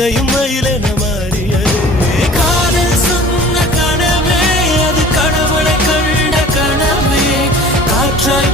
இறக்கையும் மயிலென மாறியதே காதல் சொன்ன கனவே அது கடவுளை கண்ட கனவே காற்றாய்